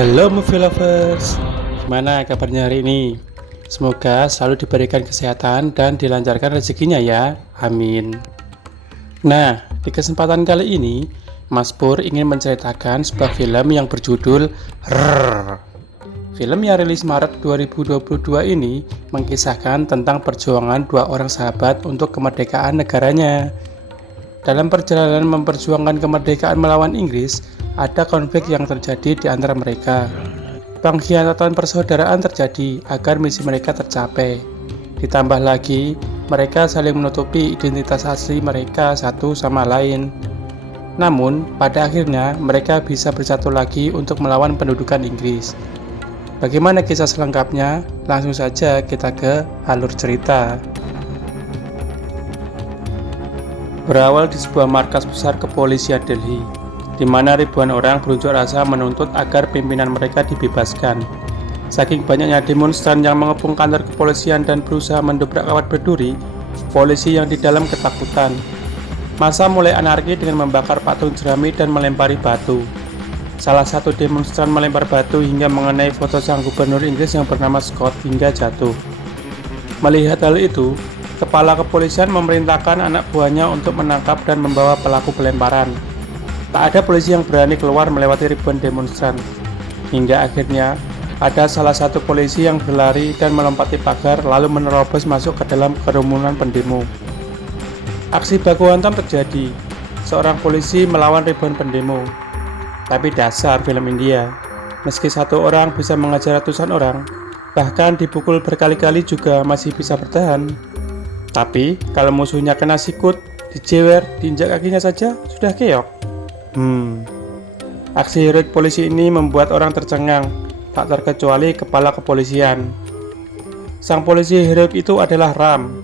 Halo movie lovers, gimana kabarnya hari ini? Semoga selalu diberikan kesehatan dan dilancarkan rezekinya ya, amin. Nah, di kesempatan kali ini, Mas Pur ingin menceritakan sebuah film yang berjudul RRR. Film yang rilis Maret 2022 ini mengisahkan tentang perjuangan dua orang sahabat untuk kemerdekaan negaranya. Dalam perjalanan memperjuangkan kemerdekaan melawan Inggris, ada konflik yang terjadi di antara mereka. Pengkhianatan persaudaraan terjadi agar misi mereka tercapai. Ditambah lagi, mereka saling menutupi identitas asli mereka satu sama lain. Namun, pada akhirnya mereka bisa bersatu lagi untuk melawan pendudukan Inggris. Bagaimana kisah selengkapnya? Langsung saja kita ke alur cerita. Berawal di sebuah markas besar kepolisian Delhi, di mana ribuan orang berunjuk rasa menuntut agar pimpinan mereka dibebaskan. Saking banyaknya demonstran yang mengepung kantor kepolisian dan berusaha mendobrak kawat berduri, polisi yang di dalam ketakutan. Massa mulai anarki dengan membakar patung jerami dan melempari batu. Salah satu demonstran melempar batu hingga mengenai foto sang gubernur Inggris yang bernama Scott hingga jatuh. Melihat hal itu, kepala kepolisian memerintahkan anak buahnya untuk menangkap dan membawa pelaku pelemparan. Tak ada polisi yang berani keluar melewati ribuan demonstran. Hingga akhirnya, ada salah satu polisi yang berlari dan melompati pagar lalu menerobos masuk ke dalam kerumunan pendemo. Aksi baku hantam terjadi. Seorang polisi melawan ribuan pendemo. Tapi dasar film India. Meski satu orang bisa mengajar ratusan orang, bahkan dipukul berkali-kali juga masih bisa bertahan. Tapi, kalau musuhnya kena sikut, dijewer, diinjak kakinya saja, sudah keok. Aksi heroik polisi ini membuat orang tercengang, tak terkecuali kepala kepolisian. Sang polisi heroik itu adalah Ram.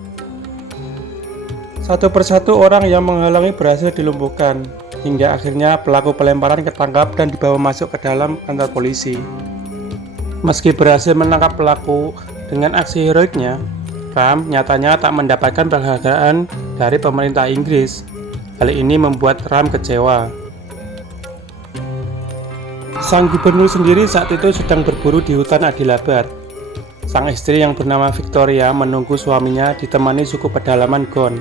Satu persatu orang yang menghalangi berhasil dilumpuhkan, hingga akhirnya pelaku pelemparan ketangkap dan dibawa masuk ke dalam kantor polisi. Meski berhasil menangkap pelaku dengan aksi heroiknya, Ram nyatanya tak mendapatkan penghargaan dari pemerintah Inggris. Hal ini membuat Ram kecewa. Sang gubernur sendiri saat itu sedang berburu di hutan Adilabad. Sang istri yang bernama Victoria menunggu suaminya ditemani suku pedalaman Gond.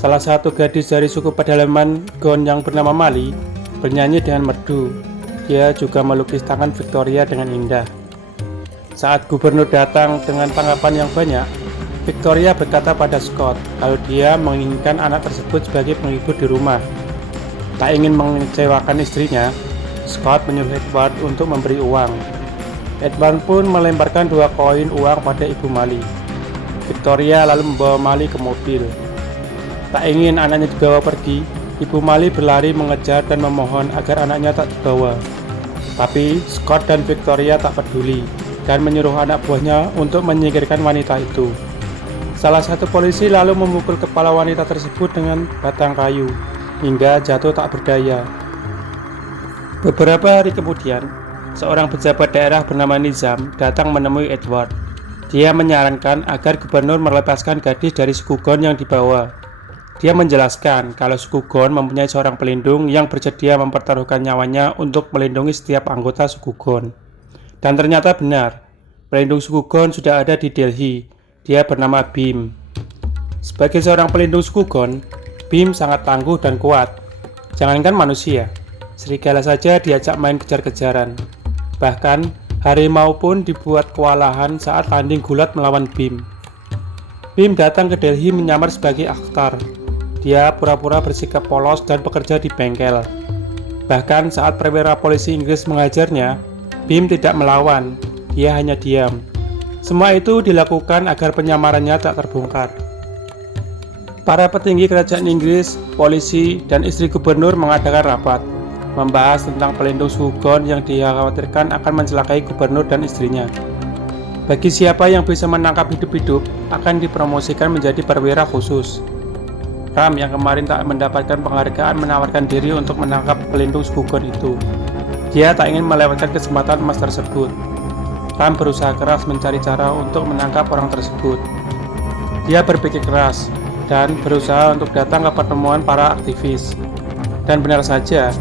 Salah satu gadis dari suku pedalaman Gond yang bernama Mali bernyanyi dengan merdu. Dia juga melukis tangan Victoria dengan indah. Saat gubernur datang dengan tanggapan yang banyak, Victoria berkata pada Scott kalau dia menginginkan anak tersebut sebagai penghibur di rumah. Tak ingin mengecewakan istrinya, Scott menyuruh Edward untuk memberi uang. Edward pun melemparkan 2 koin uang pada Ibu Mali. Victoria lalu membawa Mali ke mobil. Tak ingin anaknya dibawa pergi, Ibu Mali berlari mengejar dan memohon agar anaknya tak dibawa. Tapi Scott dan Victoria tak peduli dan menyuruh anak buahnya untuk menyingkirkan wanita itu. Salah satu polisi lalu memukul kepala wanita tersebut dengan batang kayu hingga jatuh tak berdaya. Beberapa hari kemudian, seorang pejabat daerah bernama Nizam datang menemui Edward. Dia menyarankan agar gubernur melepaskan gadis dari suku Gond yang dibawa. Dia menjelaskan kalau suku Gond mempunyai seorang pelindung yang bersedia mempertaruhkan nyawanya untuk melindungi setiap anggota suku Gond. Dan ternyata benar, pelindung suku Gond sudah ada di Delhi. Dia bernama Bhim. Sebagai seorang pelindung suku Gond, Bhim sangat tangguh dan kuat. Jangankan manusia, serigala saja diajak main kejar-kejaran. Bahkan, harimau pun dibuat kewalahan saat tanding gulat melawan Bhim. Bhim datang ke Delhi menyamar sebagai akhtar. Dia pura-pura bersikap polos dan bekerja di bengkel. Bahkan saat perwira polisi Inggris mengajarnya, Bhim tidak melawan, dia hanya diam. Semua itu dilakukan agar penyamarannya tak terbongkar. Para petinggi kerajaan Inggris, polisi, dan istri gubernur mengadakan rapat, membahas tentang pelindung suku Gond yang dikhawatirkan akan mencelakai gubernur dan istrinya. Bagi siapa yang bisa menangkap hidup-hidup, akan dipromosikan menjadi perwira khusus. Ram yang kemarin tak mendapatkan penghargaan menawarkan diri untuk menangkap pelindung suku Gond itu. Dia tak ingin melewatkan kesempatan emas tersebut. Ram berusaha keras mencari cara untuk menangkap orang tersebut. Dia berpikir keras dan berusaha untuk datang ke pertemuan para aktivis. Dan benar saja,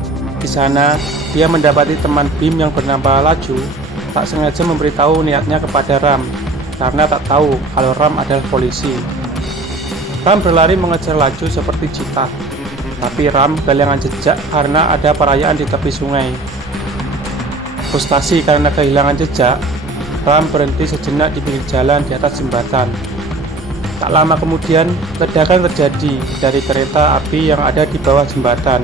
Di sana, dia mendapati teman Bim yang bernama Laju tak sengaja memberitahu niatnya kepada Ram karena tak tahu kalau Ram adalah polisi. Ram berlari mengejar Laju seperti cita, tapi Ram kehilangan jejak karena ada perayaan di tepi sungai. Frustasi karena kehilangan jejak, Ram berhenti sejenak di pinggir jalan di atas jembatan. Tak lama kemudian, ledakan terjadi dari kereta api yang ada di bawah jembatan.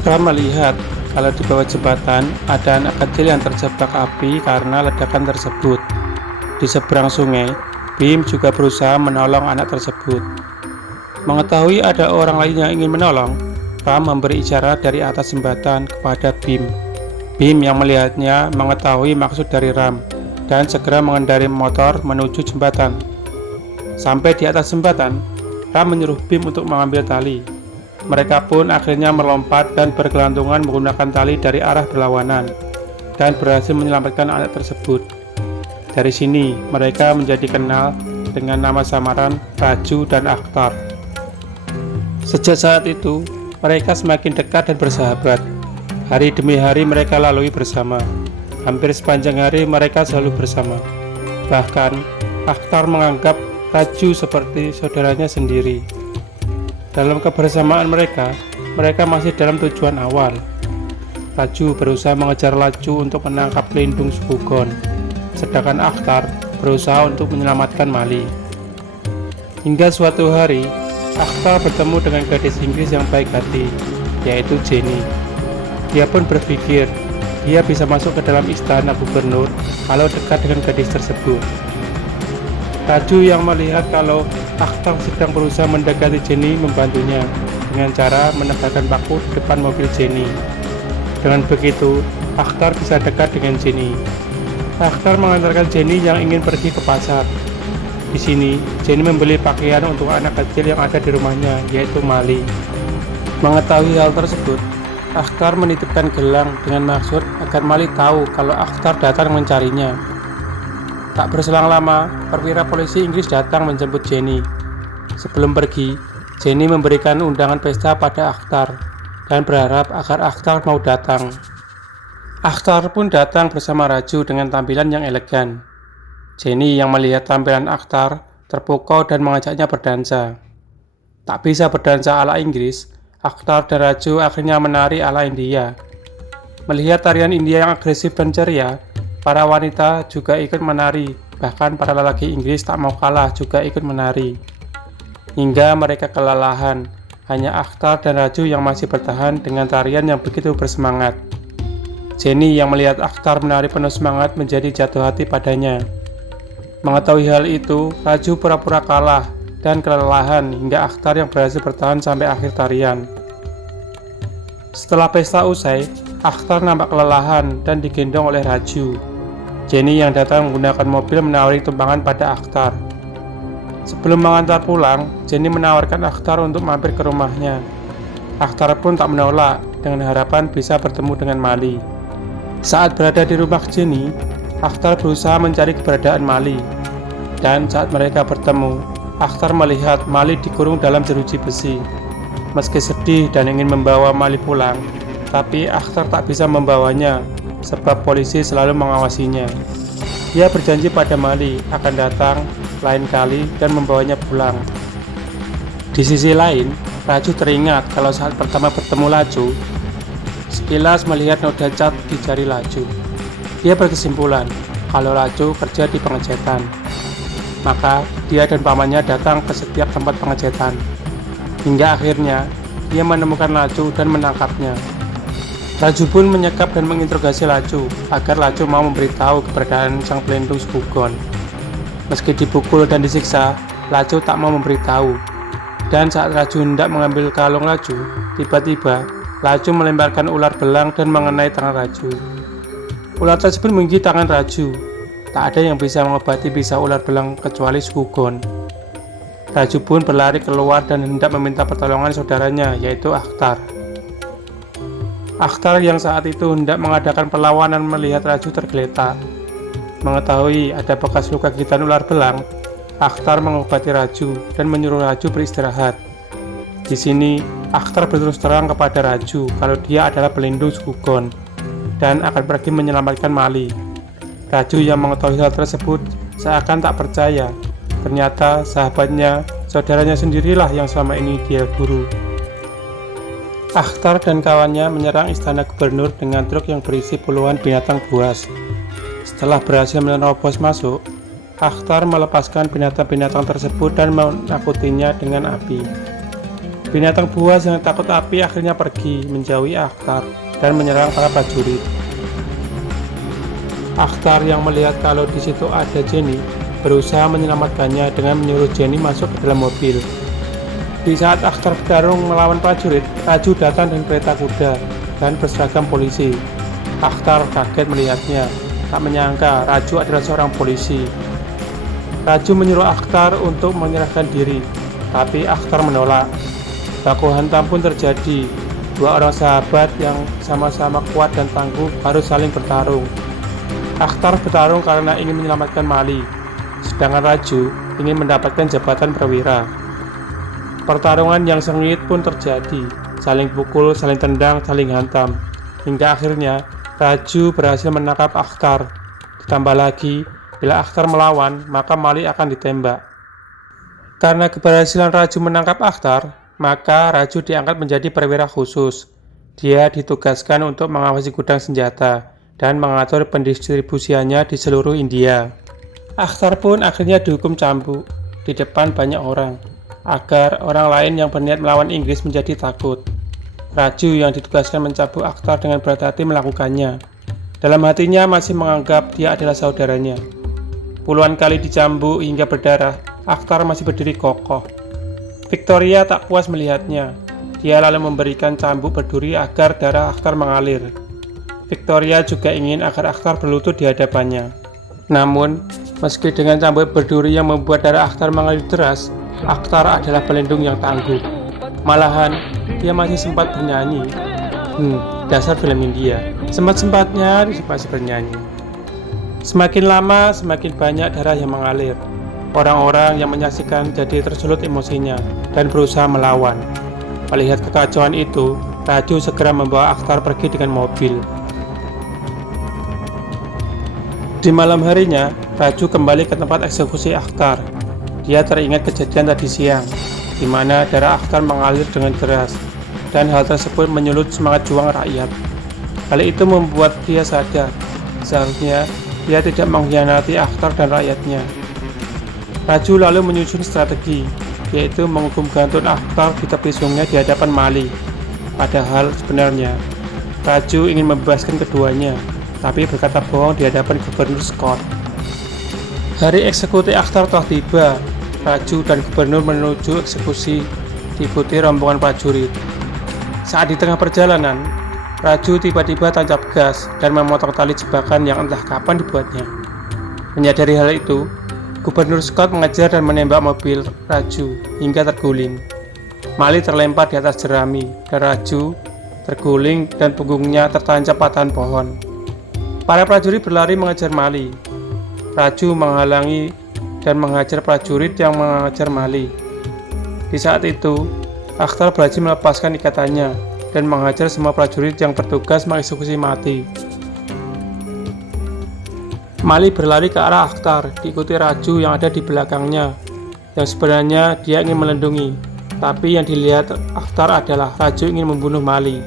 Ram melihat kalau di bawah jembatan ada anak kecil yang terjebak api karena ledakan tersebut. Di seberang sungai, Bim juga berusaha menolong anak tersebut. Mengetahui ada orang lain yang ingin menolong, Ram memberi isyarat dari atas jembatan kepada Bim. Bim yang melihatnya mengetahui maksud dari Ram dan segera mengendarai motor menuju jembatan. Sampai di atas jembatan, Ram menyuruh Bim untuk mengambil tali. Mereka pun akhirnya melompat dan bergelantungan menggunakan tali dari arah berlawanan dan berhasil menyelamatkan anak tersebut. Dari sini, mereka menjadi kenal dengan nama samaran Raju dan Akhtar. Sejak saat itu, mereka semakin dekat dan bersahabat. Hari demi hari mereka lalui bersama. Hampir sepanjang hari mereka selalu bersama. Bahkan, Akhtar menganggap Raju seperti saudaranya sendiri. Dalam kebersamaan mereka masih dalam tujuan awal. Raju berusaha mengejar Laju untuk menangkap pelindung suku Gon, sedangkan Akhtar berusaha untuk menyelamatkan Mali. Hingga suatu hari, Akhtar bertemu dengan gadis Inggris yang baik hati, yaitu Jenny. Dia pun berpikir dia bisa masuk ke dalam istana gubernur kalau dekat dengan gadis tersebut. Raju yang melihat kalau Akhtar sedang berusaha mendekati Jenny membantunya dengan cara menegakkan paku di depan mobil Jenny. Dengan begitu, Akhtar bisa dekat dengan Jenny. Akhtar mengantarkan Jenny yang ingin pergi ke pasar. Di sini, Jenny membeli pakaian untuk anak kecil yang ada di rumahnya, yaitu Mali. Mengetahui hal tersebut, Akhtar menitipkan gelang dengan maksud agar Mali tahu kalau Akhtar datang mencarinya. Tak berselang lama, perwira polisi Inggris datang menjemput Jenny. Sebelum pergi, Jenny memberikan undangan pesta pada Akhtar dan berharap agar Akhtar mau datang. Akhtar pun datang bersama Raju dengan tampilan yang elegan. Jenny yang melihat tampilan Akhtar terpukau dan mengajaknya berdansa. Tak bisa berdansa ala Inggris, Akhtar dan Raju akhirnya menari ala India. Melihat tarian India yang agresif dan ceria, para wanita juga ikut menari, bahkan para lelaki Inggris tak mau kalah juga ikut menari. Hingga mereka kelelahan, hanya Akhtar dan Raju yang masih bertahan dengan tarian yang begitu bersemangat. Jenny yang melihat Akhtar menari penuh semangat menjadi jatuh hati padanya. Mengetahui hal itu, Raju pura-pura kalah dan kelelahan hingga Akhtar yang berhasil bertahan sampai akhir tarian. Setelah pesta usai, Akhtar nampak kelelahan dan digendong oleh Raju. Jenny yang datang menggunakan mobil menawari tumpangan pada Akhtar. Sebelum mengantar pulang, Jenny menawarkan Akhtar untuk mampir ke rumahnya. Akhtar pun tak menolak dengan harapan bisa bertemu dengan Mali. Saat berada di rumah Jenny, Akhtar berusaha mencari keberadaan Mali. Dan saat mereka bertemu, Akhtar melihat Mali dikurung dalam jeruji besi. Meski sedih dan ingin membawa Mali pulang, tapi Akhtar tak bisa membawanya sebab polisi selalu mengawasinya. Dia berjanji pada Mali akan datang lain kali dan membawanya pulang. Di sisi lain, Raju teringat kalau saat pertama bertemu Laju, sekilas melihat noda cat di jari Laju. Dia berkesimpulan kalau Laju kerja di pengecetan. Maka dia dan pamannya datang ke setiap tempat pengecetan. Hingga akhirnya dia menemukan Laju dan menangkapnya. Raju pun menyekap dan menginterogasi Laju agar Laju mau memberitahu keberadaan sang pelindung suku Gon. Meski dipukul dan disiksa, Laju tak mau memberitahu. Dan saat Raju hendak mengambil kalung Laju, tiba-tiba Laju melemparkan ular belang dan mengenai tangan Raju. Ular tersebut menggigit tangan Raju. Tak ada yang bisa mengobati bisa ular belang kecuali suku Gon. Raju pun berlari keluar dan hendak meminta pertolongan saudaranya, yaitu Akhtar. Akhtar yang saat itu hendak mengadakan perlawanan melihat Raju tergeletak. Mengetahui ada bekas luka gigitan ular belang, Akhtar mengobati Raju dan menyuruh Raju beristirahat. Di sini, Akhtar berterus terang kepada Raju kalau dia adalah pelindung suku Gon dan akan pergi menyelamatkan Mali. Raju yang mengetahui hal tersebut seakan tak percaya. Ternyata sahabatnya, saudaranya sendirilah yang selama ini dia buru. Akhtar dan kawannya menyerang istana gubernur dengan truk yang berisi puluhan binatang buas. Setelah berhasil menerobos masuk, Akhtar melepaskan binatang-binatang tersebut dan menakutinya dengan api. Binatang buas yang takut api akhirnya pergi menjauhi Akhtar dan menyerang para prajurit. Akhtar yang melihat kalau di situ ada Jenny berusaha menyelamatkannya dengan menyuruh Jenny masuk ke dalam mobil. Di saat Akhtar bertarung melawan prajurit, Raju datang dengan kereta kuda dan berseragam polisi. Akhtar kaget melihatnya, tak menyangka Raju adalah seorang polisi. Raju menyuruh Akhtar untuk menyerahkan diri, tapi Akhtar menolak. Baku hantam pun terjadi. Dua orang sahabat yang sama-sama kuat dan tangguh harus saling bertarung. Akhtar bertarung karena ingin menyelamatkan Mali, sedangkan Raju ingin mendapatkan jabatan perwira. Pertarungan yang sengit pun terjadi, saling pukul, saling tendang, saling hantam, hingga akhirnya Raju berhasil menangkap Akhtar. Ditambah lagi, bila Akhtar melawan, maka Mali akan ditembak. Karena keberhasilan Raju menangkap Akhtar, maka Raju diangkat menjadi perwira khusus. Dia ditugaskan untuk mengawasi gudang senjata dan mengatur pendistribusiannya di seluruh India. Akhtar pun akhirnya dihukum cambuk di depan banyak orang, agar orang lain yang berniat melawan Inggris menjadi takut. Raju yang ditugaskan mencambuk Akhtar dengan berat hati melakukannya. Dalam hatinya masih menganggap dia adalah saudaranya. Puluhan kali dicambuk hingga berdarah, Akhtar masih berdiri kokoh. Victoria tak puas melihatnya. Dia lalu memberikan cambuk berduri agar darah Akhtar mengalir. Victoria juga ingin agar Akhtar berlutut di hadapannya. Namun, meski dengan cambuk berduri yang membuat darah Akhtar mengalir deras, Akhtar adalah pelindung yang tangguh. Malahan, dia masih sempat bernyanyi. Dasar film India. Sempat-sempatnya dia masih bernyanyi. Semakin lama, semakin banyak darah yang mengalir. Orang-orang yang menyaksikan jadi tersulut emosinya dan berusaha melawan. Melihat kekacauan itu, Raju segera membawa Akhtar pergi dengan mobil. Di malam harinya, Raju kembali ke tempat eksekusi Akhtar. Dia teringat kejadian tadi siang, di mana darah Akhtar mengalir dengan deras, dan hal tersebut menyulut semangat juang rakyat. Hal itu membuat dia sadar, seharusnya dia tidak mengkhianati Akhtar dan rakyatnya. Raju lalu menyusun strategi, yaitu menghukum gantung Akhtar di tepi sungai di hadapan Mali. Padahal sebenarnya, Raju ingin membebaskan keduanya, tapi berkata bohong di hadapan Gubernur Scott. Hari eksekusi Akhtar telah tiba. Raju dan gubernur menuju eksekusi diikuti rombongan prajurit. Saat di tengah perjalanan, Raju tiba-tiba tancap gas dan memotong tali jebakan yang entah kapan dibuatnya. Menyadari hal itu, Gubernur Scott mengejar dan menembak mobil Raju hingga terguling. Mali terlempar di atas jerami dan Raju terguling dan punggungnya tertancap patahan pohon. Para prajurit berlari mengejar Mali. Raju menghalangi dan menghajar prajurit yang mengejar Mali. Di saat itu, Akhtar berhasil melepaskan ikatannya dan menghajar semua prajurit yang bertugas mengeksekusi mati. Mali berlari ke arah Akhtar, diikuti Raju yang ada di belakangnya, yang sebenarnya dia ingin melindungi, tapi yang dilihat Akhtar adalah Raju ingin membunuh Mali.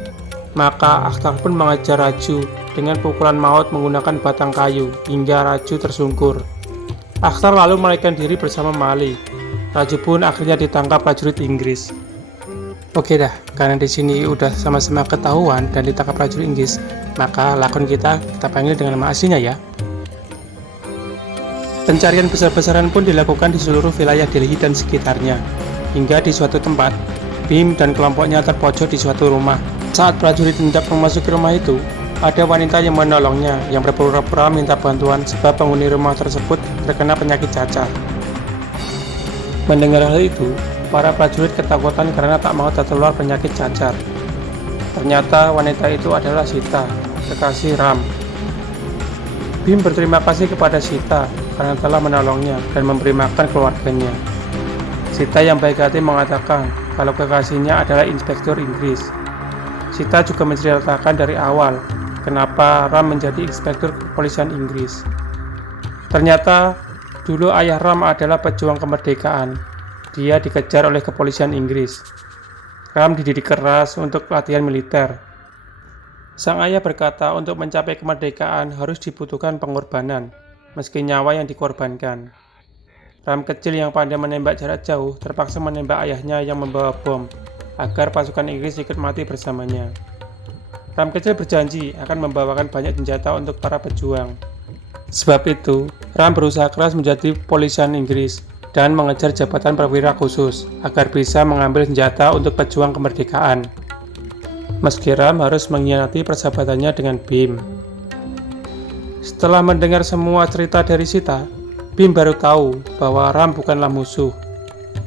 Maka Akhtar pun mengejar Raju dengan pukulan maut menggunakan batang kayu hingga Raju tersungkur. Akhtar lalu melarikan diri bersama Mali. Raju pun akhirnya ditangkap prajurit Inggris. Oke dah, karena di sini udah sama-sama ketahuan dan ditangkap prajurit Inggris, maka lakon kita panggil dengan nama aslinya ya. Pencarian besar-besaran pun dilakukan di seluruh wilayah Delhi dan sekitarnya, hingga di suatu tempat, Bhim dan kelompoknya terpojok di suatu rumah. Saat prajurit hendak memasuki rumah itu, ada wanita yang menolongnya yang berpura-pura minta bantuan sebab penghuni rumah tersebut terkena penyakit cacar. Mendengar hal itu, para prajurit ketakutan karena tak mau tertular penyakit cacar. Ternyata wanita itu adalah Sita, kekasih Ram. Bhim berterima kasih kepada Sita karena telah menolongnya dan memberi makan keluarganya. Sita yang baik hati mengatakan kalau kekasihnya adalah inspektur Inggris. Sita juga menceritakan dari awal kenapa Ram menjadi inspektur kepolisian Inggris. Ternyata dulu ayah Ram adalah pejuang kemerdekaan. Dia dikejar oleh kepolisian Inggris. Ram dididik keras untuk latihan militer. Sang ayah berkata untuk mencapai kemerdekaan harus dibutuhkan pengorbanan, meski nyawa yang dikorbankan. Ram kecil yang pandai menembak jarak jauh terpaksa menembak ayahnya yang membawa bom, agar pasukan Inggris ikut mati bersamanya. Ram kecil berjanji akan membawakan banyak senjata untuk para pejuang. Sebab itu, Ram berusaha keras menjadi polisian Inggris dan mengejar jabatan perwira khusus agar bisa mengambil senjata untuk pejuang kemerdekaan. Meski Ram harus mengkhianati persahabatannya dengan Bim. Setelah mendengar semua cerita dari Sita, Bim baru tahu bahwa Ram bukanlah musuh.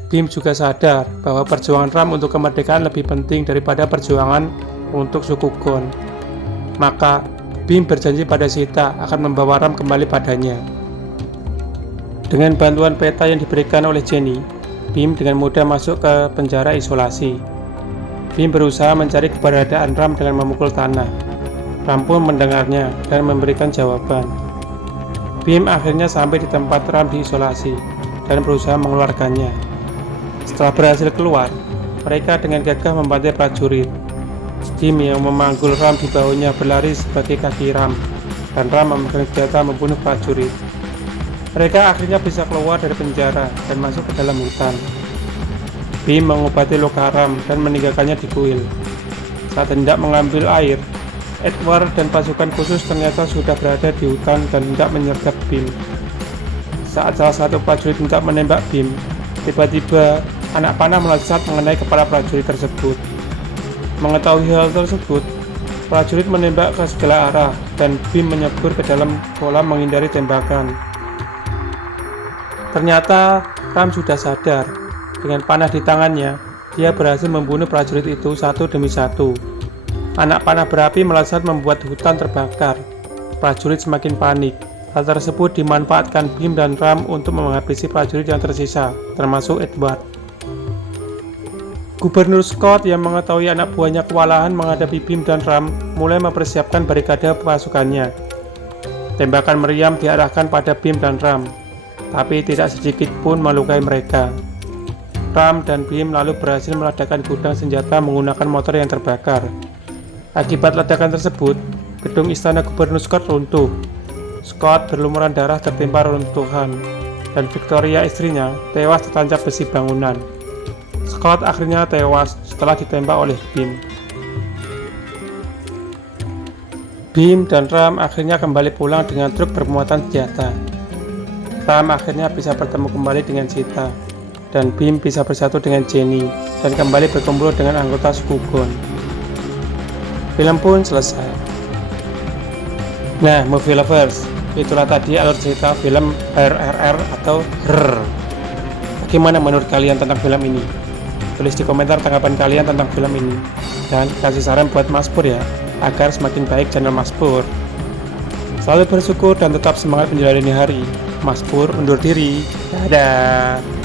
Bim juga sadar bahwa perjuangan Ram untuk kemerdekaan lebih penting daripada perjuangan untuk suku Gon. Maka Bim berjanji pada Sita akan membawa Ram kembali padanya. Dengan bantuan peta yang diberikan oleh Jenny, Bim dengan mudah masuk ke penjara isolasi. Bim berusaha mencari keberadaan Ram dengan memukul tanah. Ram pun mendengarnya dan memberikan jawaban. Bim akhirnya sampai di tempat Ram diisolasi dan berusaha mengeluarkannya. Setelah berhasil keluar, mereka dengan gagah membantai prajurit. Bim yang memanggul Ram di bahunya berlari sebagai kaki Ram, dan Ram memegang senjata membunuh prajurit. Mereka akhirnya bisa keluar dari penjara dan masuk ke dalam hutan. Bim mengobati luka Ram dan meninggalkannya di kuil. Saat hendak mengambil air, Edward dan pasukan khusus ternyata sudah berada di hutan dan hendak menyergap Bim. Saat salah satu prajurit hendak menembak Bim, tiba-tiba anak panah melesat mengenai kepala prajurit tersebut. Mengetahui hal tersebut, prajurit menembak ke segala arah dan Bim menyebur ke dalam kolam menghindari tembakan. Ternyata Ram sudah sadar. Dengan panah di tangannya, dia berhasil membunuh prajurit itu satu demi satu. Anak panah berapi melesat membuat hutan terbakar. Prajurit semakin panik. Hal tersebut dimanfaatkan Bim dan Ram untuk menghabisi prajurit yang tersisa, termasuk Edward. Gubernur Scott yang mengetahui anak buahnya kewalahan menghadapi Bim dan Ram mulai mempersiapkan barikade pasukannya. Tembakan meriam diarahkan pada Bim dan Ram, tapi tidak sedikit pun melukai mereka. Ram dan Bim lalu berhasil meledakkan gudang senjata menggunakan motor yang terbakar. Akibat ledakan tersebut, gedung istana Gubernur Scott runtuh. Scott berlumuran darah tertimpa reruntuhan, dan Victoria istrinya tewas tertancap besi bangunan. Scott akhirnya tewas setelah ditembak oleh Bim. Bim dan Ram akhirnya kembali pulang dengan truk bermuatan senjata. Ram akhirnya bisa bertemu kembali dengan Sita, dan Bim bisa bersatu dengan Jenny dan kembali berkumpul dengan anggota suku Gon. Film pun selesai. Nah, movie lovers, itulah tadi alur cerita film RRR atau RRR. Bagaimana menurut kalian tentang film ini? Tulis di komentar tanggapan kalian tentang film ini, dan kasih saran buat Mas Pur ya, agar semakin baik channel Mas Pur. Selalu bersyukur dan tetap semangat menjalani hari. Mas Pur undur diri. Dadah.